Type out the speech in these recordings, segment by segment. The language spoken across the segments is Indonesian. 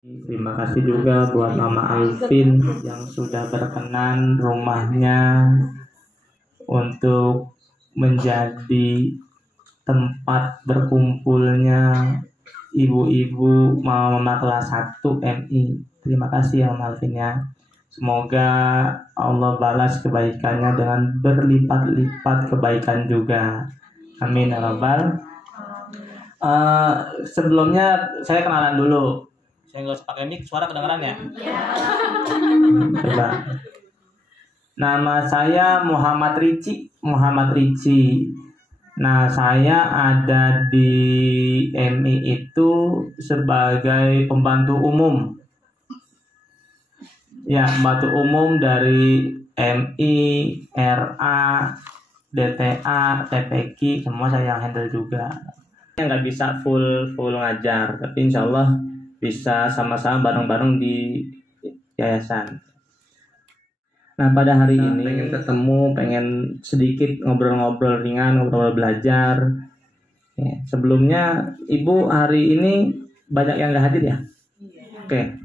Terima kasih juga buat Mama Alvin yang sudah berkenan rumahnya untuk menjadi tempat berkumpulnya ibu-ibu mama kelas 1 MI. Terima kasih ya Mama Alvin ya. Semoga Allah balas kebaikannya dengan berlipat-lipat kebaikan juga. Amin ya Rabbal. Sebelumnya saya kenalan dulu. Saya nggak usah pakai mic, suara kedengeran ya? Coba. Nama saya Muhammad Rici. Nah, saya ada di MI itu sebagai pembantu umum. Ya, pembantu umum dari MI, RA, DTA, TPQ, semua saya yang handle juga. Nggak bisa full ngajar, tapi insya Allah bisa sama-sama bareng-bareng di yayasan. Nah, pada hari ini pengen ketemu, pengen sedikit ngobrol-ngobrol ringan, ngobrol belajar. Ya, sebelumnya Ibu hari ini banyak yang nggak hadir ya? Oke.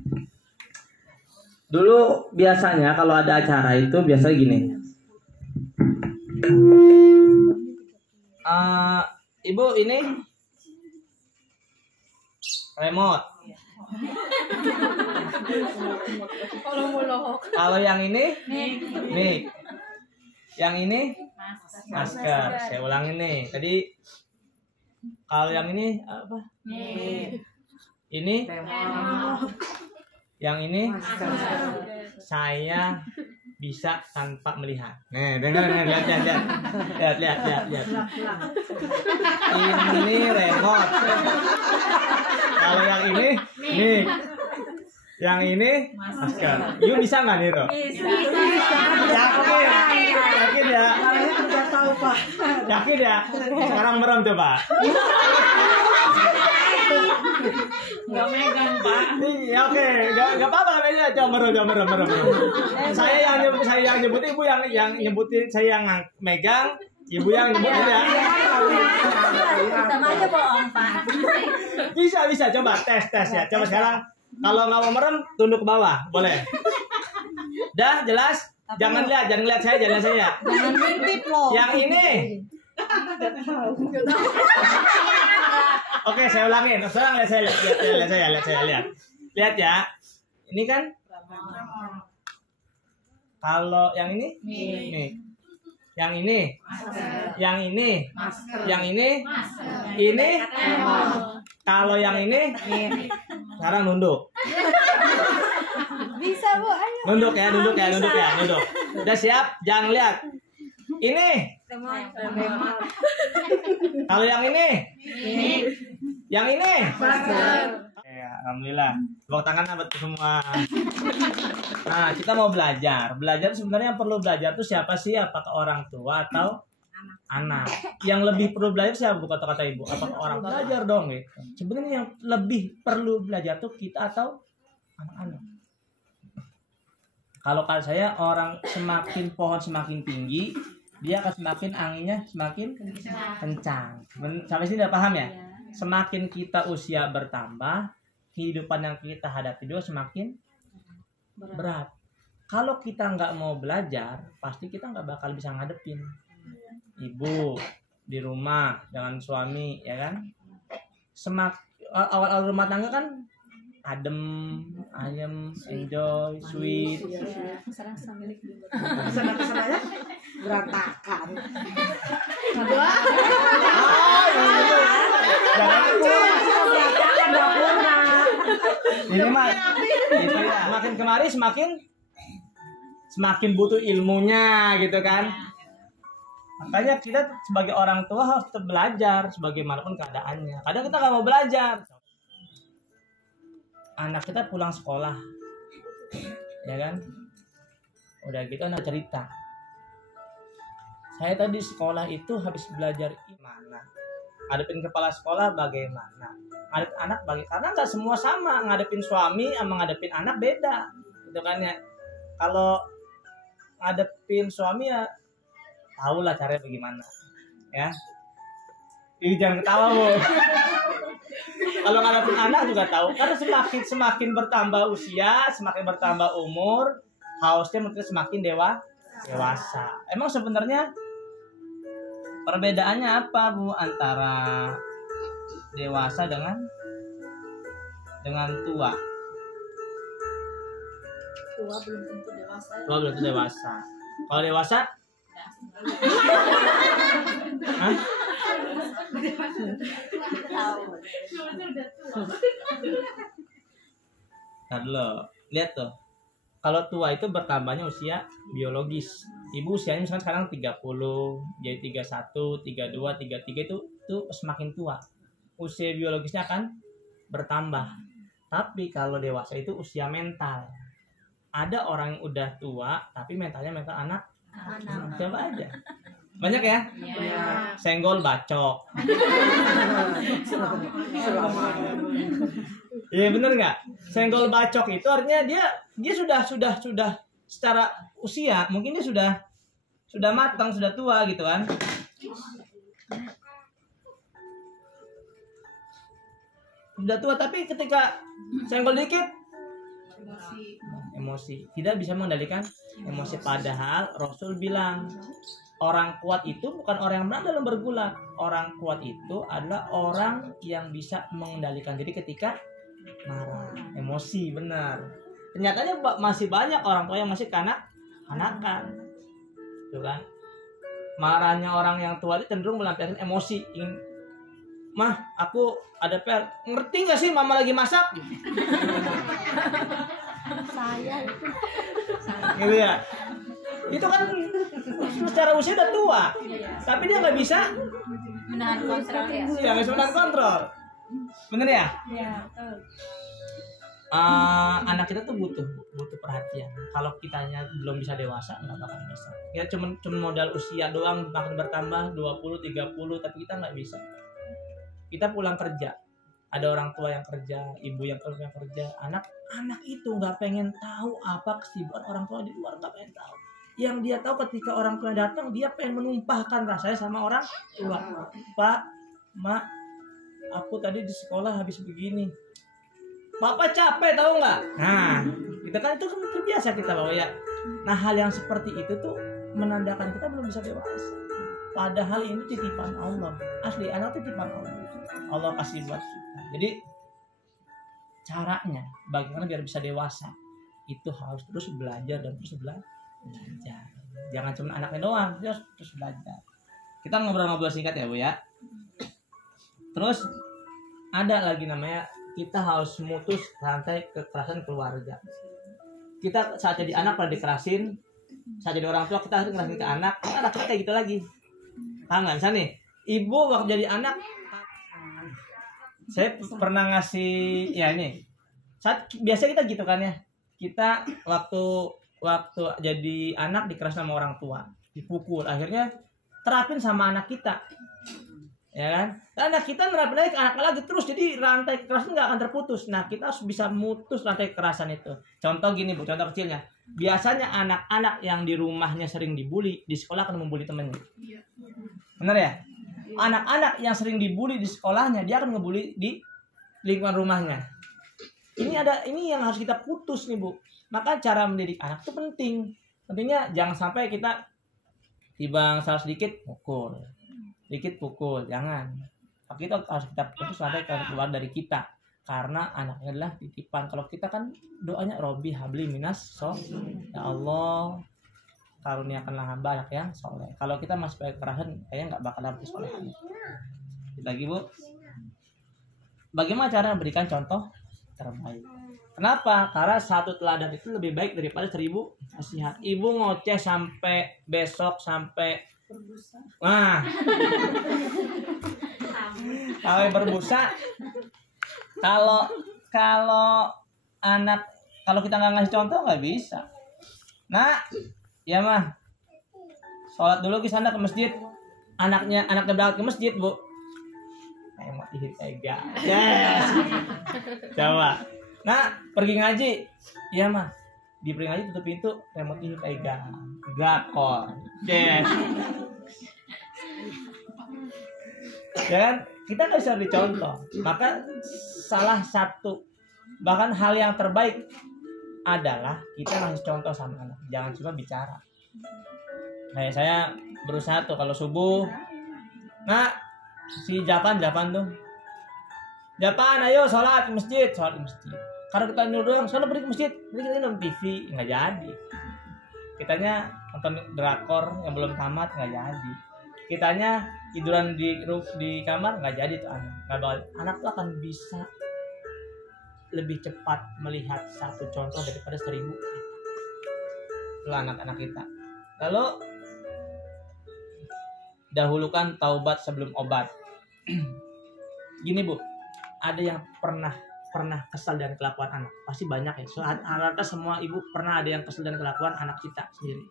Dulu biasanya kalau ada acara itu biasanya gini. Ibu ini remote. Kalau yang ini mic. Yang ini masker. Saya ulangi nih. Tadi kalau yang ini apa? Ini yang ini saya bisa tanpa melihat. Nih, dengar lihat. Ini remote. Kalau yang ini mic. Yang ini masker. You bisa nggak nih, Ro? Bisa. Yakin ya? Nggak tahu, Pak. Yakin ya? Sekarang merem coba. Nggak megang, Pak. Iya, oke. Nggak apa-apa aja. Coba merem. Saya yang nyebut, Ibu yang nyebutin, saya yang megang, Ibu yang nyebutin ya. Sama aja bohong, Pak. Bisa. Coba tes ya. Coba sekarang. Kalau nggak mau merem, tunduk ke bawah, boleh. Dah, jelas? Jangan lihat saya. Jangan ngintip loh. Yang ini. Oke, saya ulangin. Sekarang lihat saya. Lihat ya. Ini kan? Kalau yang ini? Nih. Yang ini? Yang ini? Yang ini? Ini? Kalau yang ini? Sekarang nunduk. Bisa, Bu. Ayo. Nunduk ya. Udah siap? Jangan lihat. Ini. Kalau yang ini? Yang ini? Ya, alhamdulillah. Tepuk tangan buat semua. Nah, kita mau belajar. Belajar sebenarnya yang perlu belajar itu siapa sih? Apakah orang tua atau anak? Yang lebih perlu belajar siapa, Bu, kata Ibu? Apakah orang tua? Belajar dong gitu. Sebenarnya yang lebih perlu belajar tuh kita atau anak-anak. Kalau kata saya, orang semakin pohon semakin tinggi, dia akan semakin anginnya semakin kencang. Sampai sini udah paham ya? Semakin kita usia bertambah, kehidupan yang kita hadapi juga semakin berat. Kalau kita nggak mau belajar, pasti kita nggak bakal bisa ngadepin. Ibu di rumah dengan suami, ya kan? Awal rumah tangga kan adem, ayem, enjoy, sweet. Kesana-kesananya berantakan. Ini mah gitu ya. Makin kemari semakin butuh ilmunya gitu kan. Makanya kita sebagai orang tua harus tetap belajar sebagaimanapun keadaannya. Kadang kita nggak mau belajar. Anak kita pulang sekolah, ya kan? Udah gitu anak cerita. Saya tadi sekolah itu habis belajar gimana? Ngadepin kepala sekolah bagaimana? Ngadepin anak karena nggak semua sama. Ngadepin suami sama ngadepin anak beda, gitu kan ya? Kalau ngadepin suami ya tahulah caranya bagaimana, ya. Ih, jangan ketawa, Bu. Kalau ngadepin anak juga tahu. Karena semakin bertambah usia, semakin bertambah umur, hausnya mungkin semakin dewasa. Emang sebenarnya perbedaannya apa, Bu, antara dewasa dengan tua? Tua belum tentu dewasa. Tua belum tentu dewasa. Kalau dewasa? Hah? Ntar dulu, lihat tuh. Kalau tua itu bertambahnya usia biologis. Ibu usianya misalkan sekarang 30, jadi 31, 32, 33 itu semakin tua. Usia biologisnya akan bertambah. Tapi kalau dewasa itu usia mental. Ada orang yang udah tua tapi mentalnya mental anak. Coba aja. Banyak ya? Iya. Senggol bacok. Iya bener nggak? Senggol bacok itu artinya dia sudah secara usia mungkin dia sudah matang, sudah tua gitu kan? Sudah tua tapi ketika senggol dikit emosi, tidak bisa mengendalikan emosi. Padahal Rasul bilang orang kuat itu bukan orang yang menang dalam bergulat. Orang kuat itu adalah orang yang bisa mengendalikan diri ketika marah, emosi, benar. Ternyata masih banyak orang tua yang masih kanak-kanakan. Tuh kan? Marahnya orang yang tua itu cenderung melampiaskan emosi. Ingin, "Mah, aku ada PR. Ngerti nggak sih mama lagi masak?" Saya itu. Gitu ya. Itu kan secara usia udah tua, tapi dia nggak bisa Menahan kontrol ya. nggak bisa menahan kontrol. Bener ya? Iya, betul. Anak kita tuh butuh perhatian. Kalau kitanya belum bisa dewasa, nggak bakal bisa. Ya cuman modal usia doang, makin bertambah 20, 30, tapi kita nggak bisa. Kita pulang kerja, ada orang tua yang kerja, ibu yang kerja, anak itu nggak pengen tahu apa kesibukan orang tua di luar, nggak pengen tahu. Yang dia tahu ketika orang tua datang, dia pengen menumpahkan rasanya sama orang tua. "Pak, Mak, aku tadi di sekolah habis begini. Papa capek tahu nggak?" Nah, kita kan itu kan terbiasa kita bawa ya. Nah, hal yang seperti itu tuh menandakan kita belum bisa dewasa. Padahal ini titipan Allah. Asli, anak titipan Allah. Allah kasih buat kita. Jadi caranya bagaimana biar bisa dewasa itu harus terus belajar dan terus belajar. Jangan cuma anaknya doang, terus belajar. Kita ngobrol-ngobrol singkat ya, Bu ya. Terus ada lagi namanya kita harus memutus rantai kekerasan keluarga. Kita saat jadi anak pernah dikerasin, saat jadi orang tua kita harus ngerasin ke anak kita kayak gitu lagi. Paham nggak? Misalnya nih, ibu waktu jadi anak, saya pernah ngasih, ya ini, biasa kita gitu kan ya, kita waktu jadi anak dikeras sama orang tua, dipukul, akhirnya terapin sama anak kita, ya kan? Dan anak kita nerapin lagi ke anak lagi terus, jadi rantai kekerasan nggak akan terputus. Nah, kita harus bisa mutus rantai kekerasan itu. Contoh gini, Bu, contoh kecilnya. Biasanya anak-anak yang di rumahnya sering dibully, di sekolah akan membuli temannya. Benar ya? Anak-anak yang sering dibully di sekolahnya, dia akan ngebully di lingkungan rumahnya. Ini yang harus kita putus nih, Bu. Maka cara mendidik anak itu penting. Pentingnya jangan sampai kita timbang salah sedikit pukul. Dikit pukul, jangan. Tapi kita harus kita putus sampai keluar dari kita. Karena anaknya adalah titipan. Kalau kita kan doanya Robbi habli minas ya Allah, karuniakanlah hamba anak yang soleh. Kalau kita masih pakai kekerasan, kayaknya nggak bakal dapet soleh. Lagi, Bu, bagaimana cara memberikan contoh terbaik? Kenapa? Karena satu teladan itu lebih baik daripada 1000 nasihat. Ibu ngoceh sampai besok sampai sampai berbusa. Kalau anak, kalau kita nggak ngasih contoh nggak bisa. Nah, ya mah, sholat dulu ke sana ke masjid. Anaknya berangkat ke masjid, Bu. Emang dihitung. Yes. Coba. Nah, pergi ngaji. Iya mah. Di pergi ngaji tutup pintu, remote dipegang. Gakor. Yes. Ya kan? kita nggak bisa dicontoh. Maka salah satu bahkan hal yang terbaik adalah kita ngasih contoh sama anak, jangan cuma bicara. Kayak saya berusaha tuh kalau subuh, nah si Japan tuh, Japan ayo sholat di masjid. Karena kita nyuruh doang, sholat pergi ke masjid, kita nonton TV, nggak jadi. Kitanya nonton drakor yang belum tamat, nggak jadi. Kitanya tiduran di kamar, nggak jadi tuh anak. Nggak bakal. Anak tuh akan bisa lebih cepat melihat satu contoh daripada 1000. Itulah anak-anak kita. Lalu dahulukan taubat sebelum obat. Gini Bu, ada yang pernah kesal dengan kelakuan anak, pasti banyak ya. Rata semua ibu pernah ada yang kesal dengan kelakuan anak kita sendiri.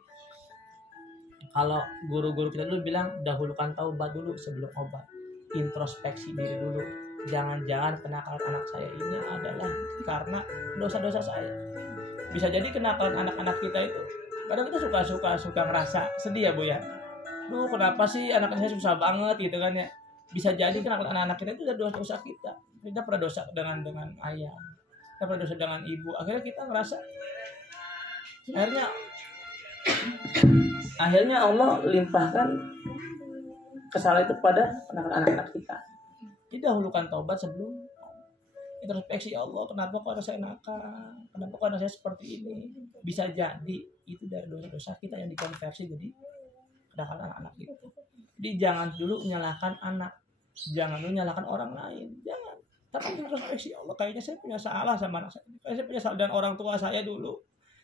Kalau guru-guru kita dulu bilang dahulukan taubat dulu sebelum obat, introspeksi diri dulu. Jangan-jangan kenakalan anak saya ini adalah karena dosa-dosa saya. Bisa jadi kenakalan anak-anak kita itu kadang kita suka ngerasa sedih ya Bu ya. Duh kenapa sih anak saya susah banget gitu kan ya. Bisa jadi kenakalan anak-anak kita itu adalah dosa kita. Kita pernah dosa dengan ayah, kita pernah dosa dengan ibu. Akhirnya kita ngerasa, akhirnya Allah limpahkan kesalahan itu pada anak-anak kita. Kita dahulukan taubat sebelum introspeksi. Allah, kenapa kok anak saya nakal? Kenapa kok anak saya seperti ini? Bisa jadi itu dari dosa-dosa kita yang dikonversi jadi kenakalan anak-anak kita. Jadi jangan dulu menyalahkan anak, jangan dulu menyalahkan orang lain, jangan. Tapi introspeksi, Allah kayaknya saya punya salah sama anak saya. Kayaknya saya punya salah dengan orang tua saya dulu.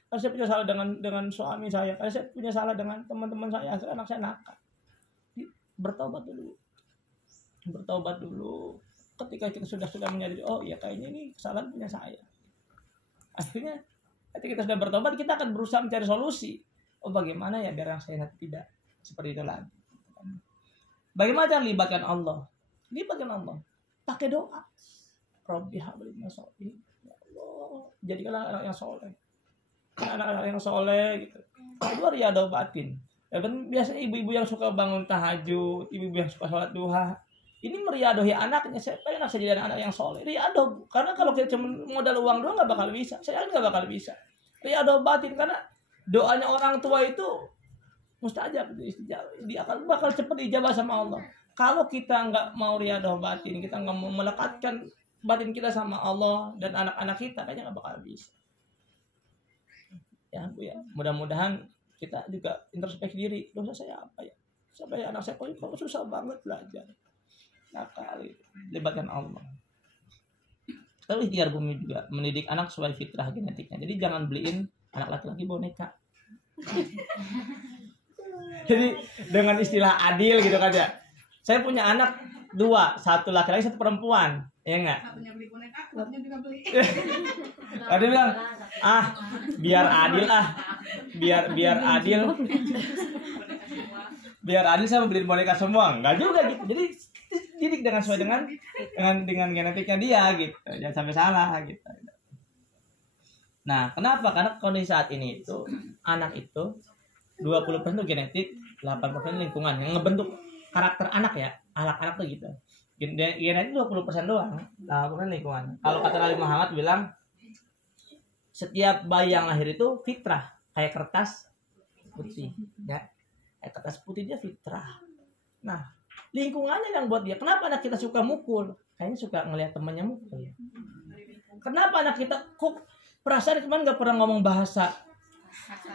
Kayaknya saya punya salah dengan suami saya. Kayaknya saya punya salah dengan teman-teman saya. Anak saya nakal. Bertobat dulu. Ketika kita sudah menyadari, oh ya kayaknya ini kesalahan punya saya. Akhirnya ketika kita sudah bertobat, kita akan berusaha mencari solusi. Oh bagaimana ya biar anak saya tidak seperti itu lagi. Bagaimana cara libatkan Allah? Pakai doa. Rabbi habli minas sholihin. Ya Allah, jadikanlah anak yang soleh. Anak-anak yang soleh gitu. Kedua riyadhah batin. Ya kan biasanya ibu-ibu yang suka bangun tahajud, ibu-ibu yang suka sholat duha, ini meriadohi anaknya. Saya pengen saya jadi anak yang soleh. Riyadhah. Karena kalau kita cuma modal uang doang nggak bakal bisa. Saya nggak bakal bisa. Riyadhah batin karena doanya orang tua itu mustajab. Dia akan bakal cepat dijabah sama Allah. Kalau kita nggak mau riyadhah batin, kita nggak mau melekatkan batin kita sama Allah dan anak-anak kita, kayaknya nggak bakal bisa. Ya Bu ya, mudah-mudahan kita juga introspeksi diri. Dosa saya apa ya? Sampai anak saya kok susah banget belajar. Nakal, libatkan Allah. Terus ikhtiar bumi juga mendidik anak sesuai fitrah genetiknya. Jadi jangan beliin anak laki-laki boneka. Jadi dengan istilah adil gitu kan ya. Saya punya anak 2, 1 laki-laki 1 perempuan. Ya enggak? Satunya beli boneka, satunya juga beli. Ada bilang, biar adil biar adil saya beliin boneka semua. Enggak juga gitu. Jadi didik dengan sesuai dengan genetiknya dia gitu. Jangan sampai salah gitu. Nah, kenapa? Karena kondisi saat ini itu anak itu 20% itu genetik, 80% lingkungan yang ngebentuk karakter anak ya. Anak-anak tuh gitu. Genetik 20% doang, 80% lingkungan. Kalau kata Nabi Muhammad bilang setiap bayi yang lahir itu fitrah, kayak kertas putih, ya. Kayak kertas putih dia fitrah. Nah, lingkungannya yang buat dia. Kenapa anak kita suka mukul? Kayaknya suka ngelihat temannya mukul. Kenapa anak kita kok perasaan kemarin nggak pernah ngomong bahasa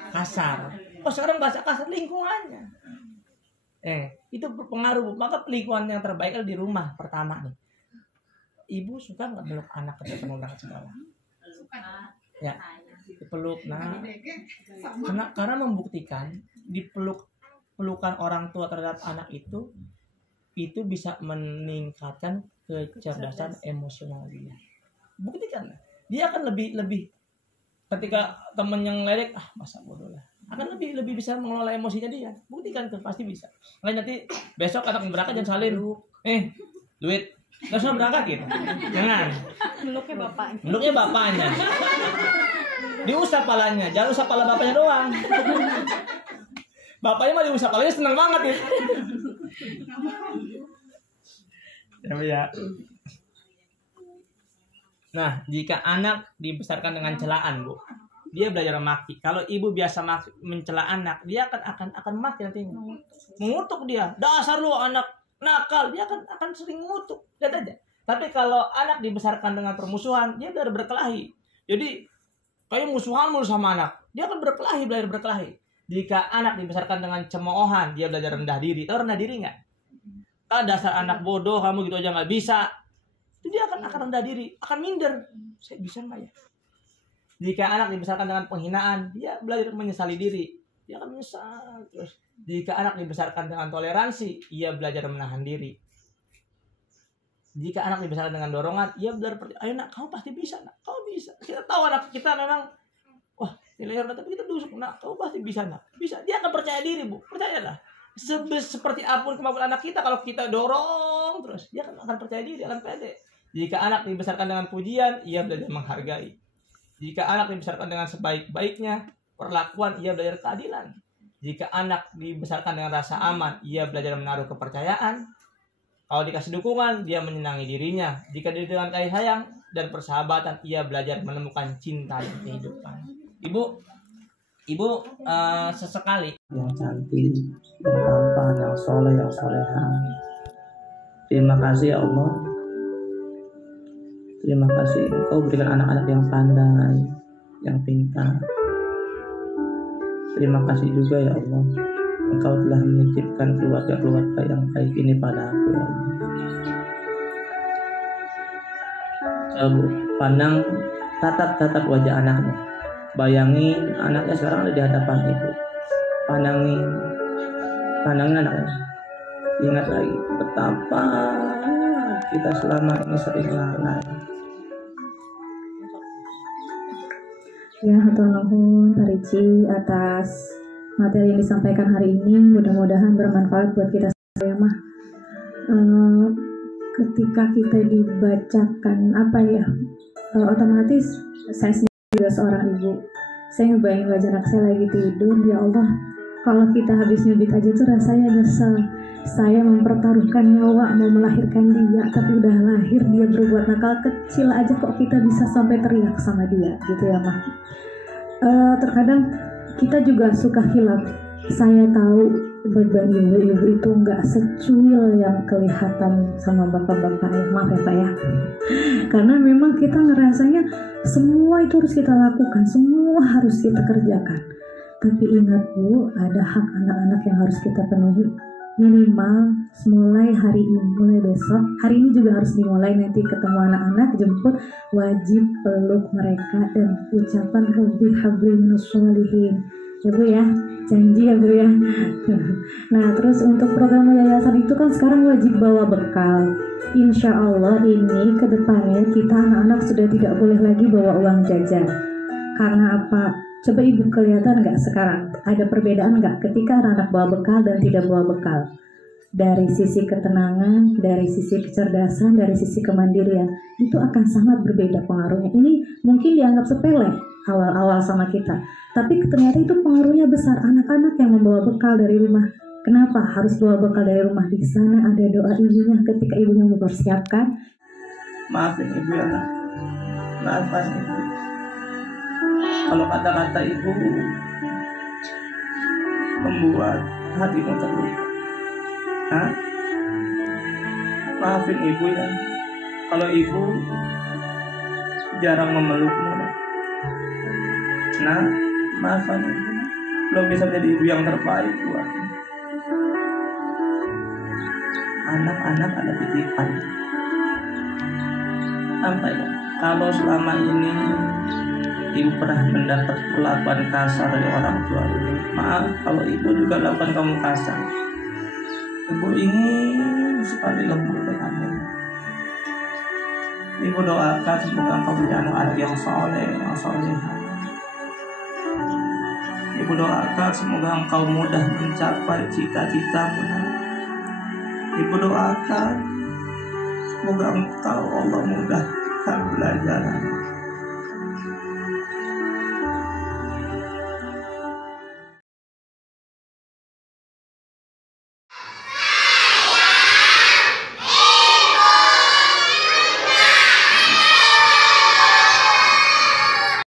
kasar? Oh sekarang bahasa kasar, lingkungannya. Itu berpengaruh. Maka lingkungan yang terbaik adalah di rumah pertama nih. Ibu suka nggak meluk anak ketika mau berangkat sekolah? Ya, dipeluk. Nah, karena membuktikan pelukan orang tua terhadap anak itu bisa meningkatkan kecerdasan emosional dia. Buktikan, dia akan lebih ketika temen yang ledek, masa bodoh lah, akan lebih bisa mengelola emosinya dia. Buktikan tuh, pasti bisa. Nanti besok anak berangkat jangan salin, duit langsung berangkat gitu, jangan. Meluknya bapaknya, diusap palanya, jangan usap pala bapaknya doang. Bapaknya mah diusap palanya seneng banget ya. Ya, Bu, ya. Nah, jika anak dibesarkan dengan celaan, Bu, dia belajar maki. Kalau ibu biasa mencela anak, dia akan maki nantinya. Mengutuk dia. Dasar lu anak nakal, dia akan sering mengutuk. Lihat aja. Tapi kalau anak dibesarkan dengan permusuhan, dia belajar berkelahi. Jadi kayak musuhan mulu sama anak, dia akan belajar berkelahi. Jika anak dibesarkan dengan cemoohan, dia belajar rendah diri. Tahu rendah diri nggak? Dasar anak bodoh, kamu gitu aja nggak bisa. Itu dia akan rendah diri, akan minder. Saya bisa nggak ya? Jika anak dibesarkan dengan penghinaan, dia belajar menyesali diri. Dia akan menyesal terus. Jika anak dibesarkan dengan toleransi, ia belajar menahan diri. Jika anak dibesarkan dengan dorongan, ia belajar, ayo nak, kamu pasti bisa, nak, kamu bisa. Kita tahu anak kita memang, wah, nilai rendah, tapi kita dusuk, nak, kamu pasti bisa, nak, bisa. Dia akan percaya diri, Bu, percayalah. Seperti apapun kemampuan anak kita, kalau kita dorong terus, dia akan percaya diri, akan pede. Jika anak dibesarkan dengan pujian, ia belajar menghargai. Jika anak dibesarkan dengan sebaik-baiknya perlakuan, ia belajar keadilan. Jika anak dibesarkan dengan rasa aman, ia belajar menaruh kepercayaan. Kalau dikasih dukungan, dia menyenangi dirinya. Jika diberi dengan kasih sayang dan persahabatan, ia belajar menemukan cinta dan kehidupan. Ibu sesekali yang cantik, yang tampan, yang soleh, yang soleha. Terima kasih ya Allah. Terima kasih Engkau berikan anak-anak yang pandai, yang pintar. Terima kasih juga ya Allah, Engkau telah menitipkan keluarga-keluarga yang baik ini pada aku ya Allah. Coba pandang, tatap wajah anaknya. Bayangin anaknya sekarang ada di hadapan ibu. Pandangin anaknya. Ingat lagi betapa kita selama ini sering lalai. Ya, hatur nuhun Pak Ricci atas materi yang disampaikan hari ini. Mudah-mudahan bermanfaat buat kita semua, mah. Ketika kita dibacakan otomatis saya sendiri juga seorang ibu. Saya ngebayangin wajah anak saya lagi tidur. Ya Allah, kalau kita habis nyubit aja tuh rasanya nyesel. Saya mempertaruhkan nyawa mau melahirkan dia, tapi udah lahir dia berbuat nakal kecil aja kok kita bisa sampai teriak sama dia, gitu ya mah. Terkadang kita juga suka hilaf. Saya tahu beban ibu-ibu itu nggak secuil yang kelihatan sama bapak-bapak ya, maaf ya Pak ya. Karena memang kita ngerasanya semua itu harus kita lakukan, semua harus kita kerjakan. Tapi ingat Bu, ada hak anak-anak yang harus kita penuhi. Minimal mulai hari ini, mulai besok, hari ini juga harus dimulai, nanti ketemu anak-anak, jemput, wajib peluk mereka dan ucapan Rabbi habli minas sholihin. Ya Bu ya, janji ya Bu ya. Nah terus untuk program yayasan itu kan sekarang wajib bawa bekal. Insya Allah ini kedepannya kita anak-anak sudah tidak boleh lagi bawa uang jajan. Karena apa? Coba Ibu kelihatan nggak sekarang? Ada perbedaan nggak ketika anak bawa bekal dan tidak bawa bekal? Dari sisi ketenangan, dari sisi kecerdasan, dari sisi kemandirian, itu akan sangat berbeda pengaruhnya. Ini mungkin dianggap sepele awal-awal sama kita, tapi ternyata itu pengaruhnya besar. Anak-anak yang membawa bekal dari rumah, kenapa harus bawa bekal dari rumah? Di sana ada doa ibunya ketika ibunya mempersiapkan. Maafin ibu ya nak, maafin ibu. Kalau kata-kata ibu membuat hatimu terluka, maafin ibu ya. Kalau ibu jarang memelukmu, nah maafkan ibu. Belum bisa menjadi ibu yang terbaik buat anak-anak. Ada titipan. Sampai kalau selama ini ibu pernah mendapat perlakuan kasar dari orang tua ibu, maaf kalau ibu juga lakukan kamu kasar. Ibu ingin sekali lembut denganmu. Ibu doakan semoga engkau menjadi anak yang soleh, yang soleha. Ibu doakan semoga engkau mudah mencapai cita-citamu. Ibu doakan semoga engkau Allah mudahkan belajaran.